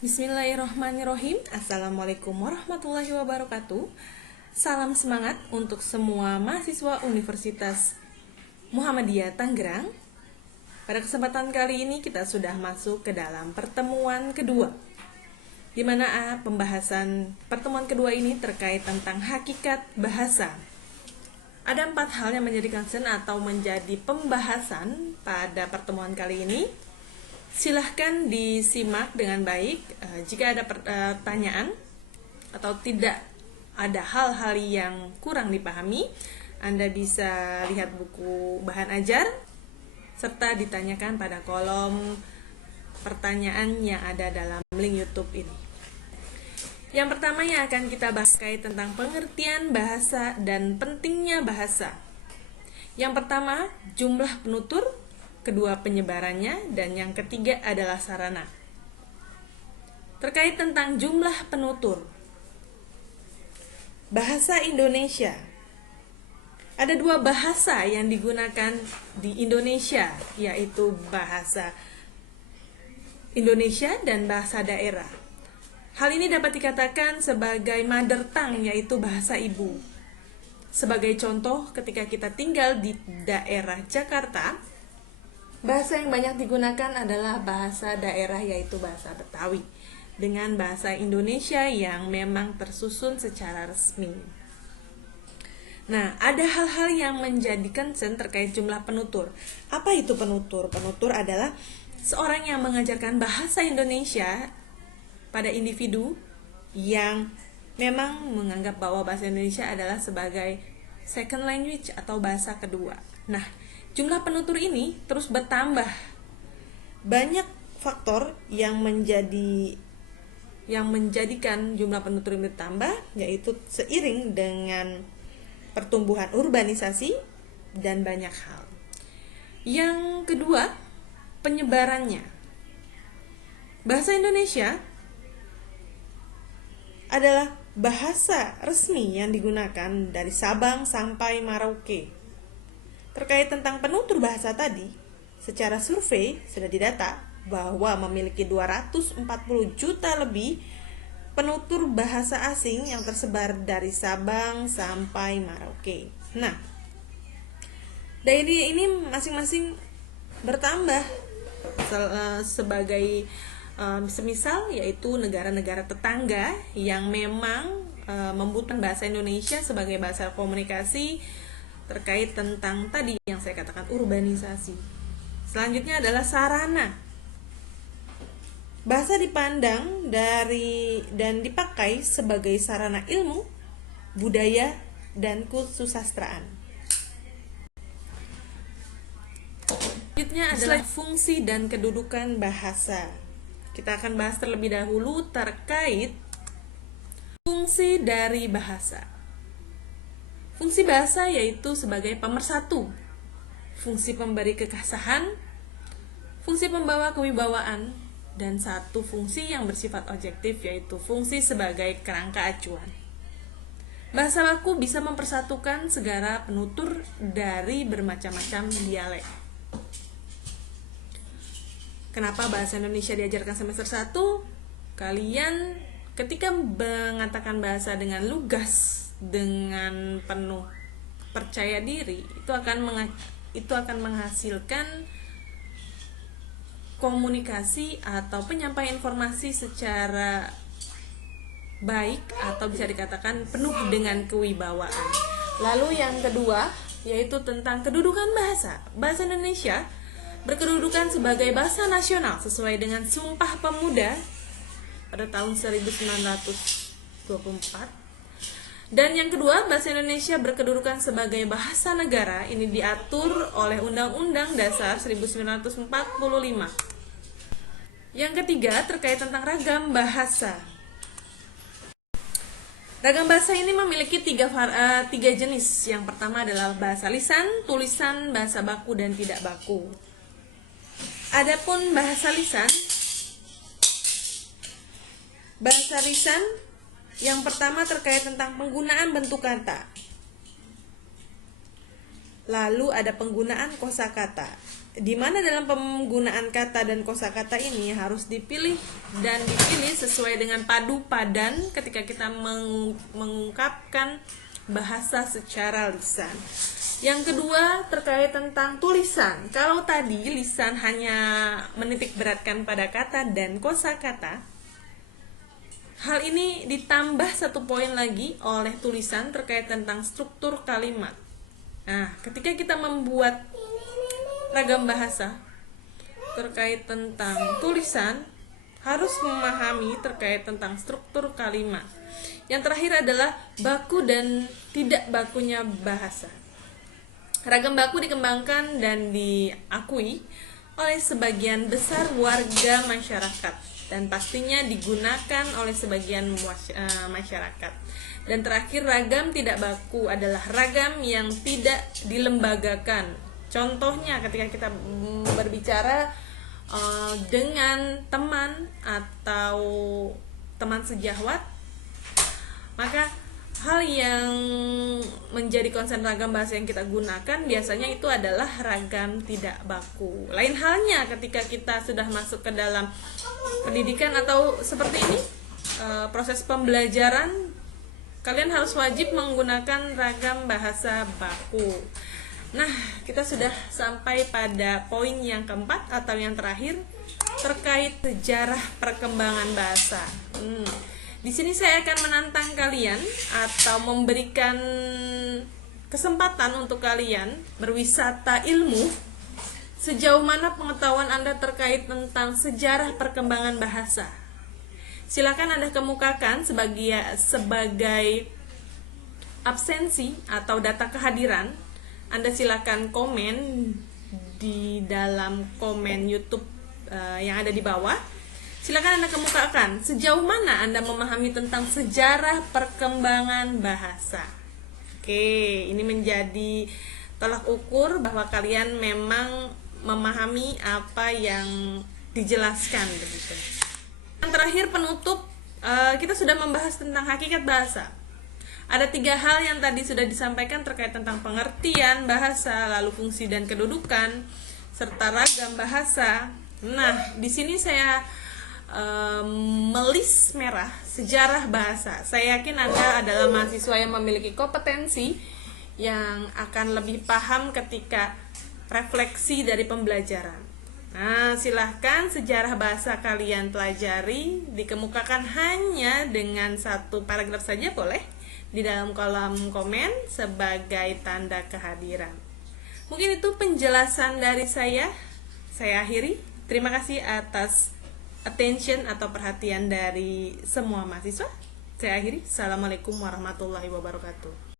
Bismillahirrahmanirrahim. Assalamualaikum warahmatullahi wabarakatuh. Salam semangat untuk semua mahasiswa Universitas Muhammadiyah Tangerang. Pada kesempatan kali ini kita sudah masuk ke dalam pertemuan kedua, di mana pembahasan pertemuan kedua ini terkait tentang hakikat bahasa. Ada 4 hal yang menjadi concern atau menjadi pembahasan pada pertemuan kali ini. Silahkan disimak dengan baik. Jika ada pertanyaan atau tidak ada hal-hal yang kurang dipahami, Anda bisa lihat buku bahan ajar serta ditanyakan pada kolom pertanyaan yang ada dalam link YouTube ini. Yang pertama yang akan kita bahas terkait tentang pengertian bahasa dan pentingnya bahasa. Yang pertama, jumlah penutur, kedua penyebarannya, dan yang ketiga adalah sarana. Terkait tentang jumlah penutur, bahasa Indonesia. Ada 2 bahasa yang digunakan di Indonesia, yaitu bahasa Indonesia dan bahasa daerah. Hal ini dapat dikatakan sebagai mother tongue, yaitu bahasa ibu. Sebagai contoh, ketika kita tinggal di daerah Jakarta, bahasa yang banyak digunakan adalah bahasa daerah, yaitu bahasa Betawi, dengan bahasa Indonesia yang memang tersusun secara resmi. Nah, ada hal-hal yang menjadi concern terkait jumlah penutur. Apa itu penutur? Penutur adalah seorang yang mengajarkan bahasa Indonesia pada individu yang memang menganggap bahwa bahasa Indonesia adalah sebagai second language atau bahasa kedua. Nah, jumlah penutur ini terus bertambah. Banyak faktor yang menjadikan jumlah penutur ini bertambah, yaitu seiring dengan pertumbuhan urbanisasi dan banyak hal. Yang kedua, penyebarannya. Bahasa Indonesia adalah bahasa resmi yang digunakan dari Sabang sampai Merauke. Terkait tentang penutur bahasa tadi, secara survei sudah didata bahwa memiliki 240 juta lebih penutur bahasa asing yang tersebar dari Sabang sampai Merauke. Nah, dari ini masing-masing bertambah sebagai semisal, yaitu negara-negara tetangga yang memang membutuhkan bahasa Indonesia sebagai bahasa komunikasi terkait tentang tadi yang saya katakan urbanisasi. Selanjutnya adalah sarana. Bahasa dipandang dari dan dipakai sebagai sarana ilmu, budaya, dan kesusastraan. Selanjutnya adalah fungsi dan kedudukan bahasa. Kita akan bahas terlebih dahulu terkait fungsi dari bahasa. Fungsi bahasa yaitu sebagai pemersatu, fungsi pemberi kekasahan, fungsi pembawa kewibawaan, dan satu fungsi yang bersifat objektif, yaitu fungsi sebagai kerangka acuan. Bahasa baku bisa mempersatukan segala penutur dari bermacam-macam dialek. Kenapa bahasa Indonesia diajarkan semester 1? Kalian ketika mengatakan bahasa dengan lugas, dengan penuh percaya diri, itu akan menghasilkan komunikasi atau penyampaian informasi secara baik atau bisa dikatakan penuh dengan kewibawaan. Lalu yang kedua yaitu tentang kedudukan bahasa. Bahasa Indonesia berkedudukan sebagai bahasa nasional sesuai dengan Sumpah Pemuda pada tahun 1924. Dan yang kedua, bahasa Indonesia berkedudukan sebagai bahasa negara. Ini diatur oleh Undang-Undang Dasar 1945. Yang ketiga, terkait tentang ragam bahasa. Ragam bahasa ini memiliki tiga jenis. Yang pertama adalah bahasa lisan, tulisan, bahasa baku, dan tidak baku. Adapun bahasa lisan yang pertama terkait tentang penggunaan bentuk kata. Lalu ada penggunaan kosakata. di mana dalam penggunaan kata dan kosakata ini harus dipilih sesuai dengan padu padan ketika kita mengungkapkan bahasa secara lisan. Yang kedua terkait tentang tulisan. Kalau tadi lisan hanya menitik beratkan pada kata dan kosakata, hal ini ditambah satu poin lagi oleh tulisan terkait tentang struktur kalimat. Nah, ketika kita membuat ragam bahasa terkait tentang tulisan, harus memahami terkait tentang struktur kalimat. Yang terakhir adalah baku dan tidak bakunya bahasa. Ragam baku dikembangkan dan diakui oleh sebagian besar warga masyarakat dan pastinya digunakan oleh sebagian masyarakat. Dan terakhir, ragam tidak baku adalah ragam yang tidak dilembagakan. Contohnya ketika kita berbicara dengan teman atau teman sejawat, maka hal yang menjadi konsen ragam bahasa yang kita gunakan biasanya itu adalah ragam tidak baku. Lain halnya ketika kita sudah masuk ke dalam pendidikan atau seperti ini, proses pembelajaran, kalian harus wajib menggunakan ragam bahasa baku. Nah, kita sudah sampai pada poin yang keempat atau yang terakhir terkait sejarah perkembangan bahasa. Di sini saya akan menantang kalian atau memberikan kesempatan untuk kalian berwisata ilmu sejauh mana pengetahuan Anda terkait tentang sejarah perkembangan bahasa. Silakan Anda kemukakan sebagai absensi atau data kehadiran. Anda silakan komen di dalam komen YouTube yang ada di bawah. Silakan Anda kemukakan sejauh mana Anda memahami tentang sejarah perkembangan bahasa. Oke, ini menjadi tolak ukur bahwa kalian memang memahami apa yang dijelaskan begitu. Yang terakhir penutup, kita sudah membahas tentang hakikat bahasa. Ada 3 hal yang tadi sudah disampaikan terkait tentang pengertian bahasa, lalu fungsi dan kedudukan, serta ragam bahasa. Nah, di sini saya melis merah sejarah bahasa. Saya yakin Anda adalah mahasiswa yang memiliki kompetensi yang akan lebih paham ketika refleksi dari pembelajaran. Nah, silahkan sejarah bahasa kalian pelajari, dikemukakan hanya dengan 1 paragraf saja boleh di dalam kolom komen sebagai tanda kehadiran. Mungkin itu penjelasan dari saya. Saya akhiri. Terima kasih atas attention atau perhatian dari semua mahasiswa. Saya akhiri. Assalamualaikum warahmatullahi wabarakatuh.